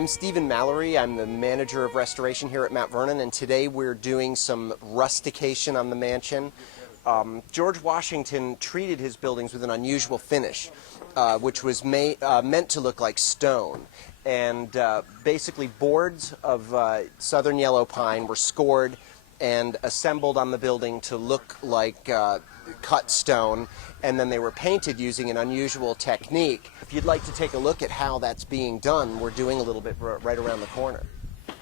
I'm Stephen Mallory. I'm the manager of restoration here at Mount Vernon, and today we're doing some rustication on the mansion. George Washington treated his buildings with an unusual finish, which was meant to look like stone. And basically boards of southern yellow pine were scored and assembled on the building to look like cut stone, and then they were painted using an unusual technique. If you'd like to take a look at how that's being done, we're doing a little bit right around the corner.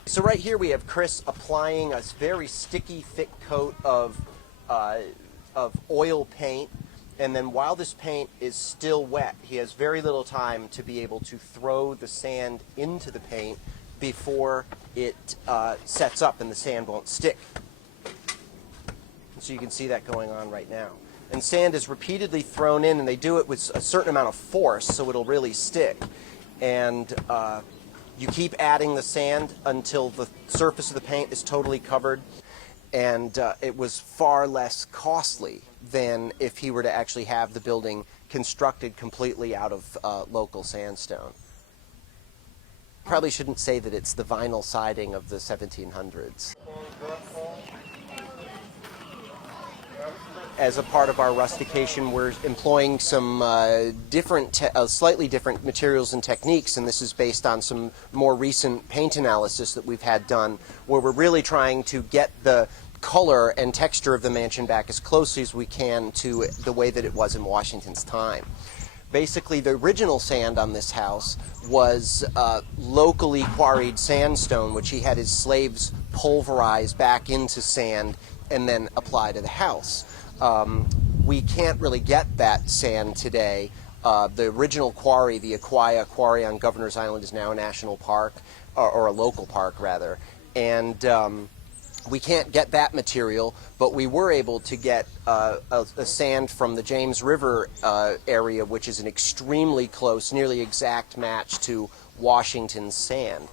So right here we have Chris applying a very sticky, thick coat of oil paint, and then while this paint is still wet, he has very little time to be able to throw the sand into the paint before it sets up and the sand won't stick. So you can see that going on right now. And sand is repeatedly thrown in, and they do it with a certain amount of force so it'll really stick. And you keep adding the sand until the surface of the paint is totally covered. And it was far less costly than if he were to actually have the building constructed completely out of local sandstone. Probably shouldn't say that it's the vinyl siding of the 1700s. As a part of our rustication, we're employing some slightly different materials and techniques, and this is based on some more recent paint analysis that we've had done, where we're really trying to get the color and texture of the mansion back as closely as we can to the way that it was in Washington's time. Basically, the original sand on this house was locally quarried sandstone, which he had his slaves pulverize back into sand and then apply to the house. We can't really get that sand today. The original quarry, the Aquia Quarry on Governor's Island, is now a national park, or a local park rather, and we can't get that material, but we were able to get a sand from the James River area, which is an extremely close, nearly exact match to Washington's sand.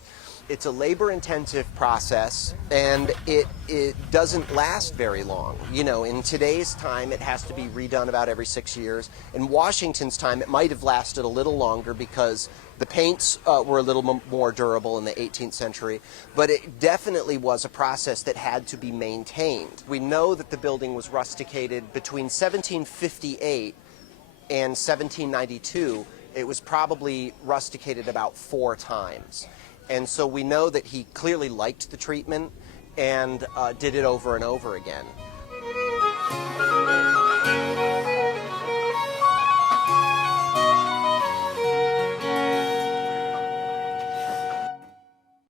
It's a labor-intensive process, and it doesn't last very long. You know, in today's time, it has to be redone about every 6 years. In Washington's time, it might have lasted a little longer because the paints were a little more durable in the 18th century, but it definitely was a process that had to be maintained. We know that the building was rusticated between 1758 and 1792. It was probably rusticated about 4 times. And so we know that he clearly liked the treatment and did it over and over again.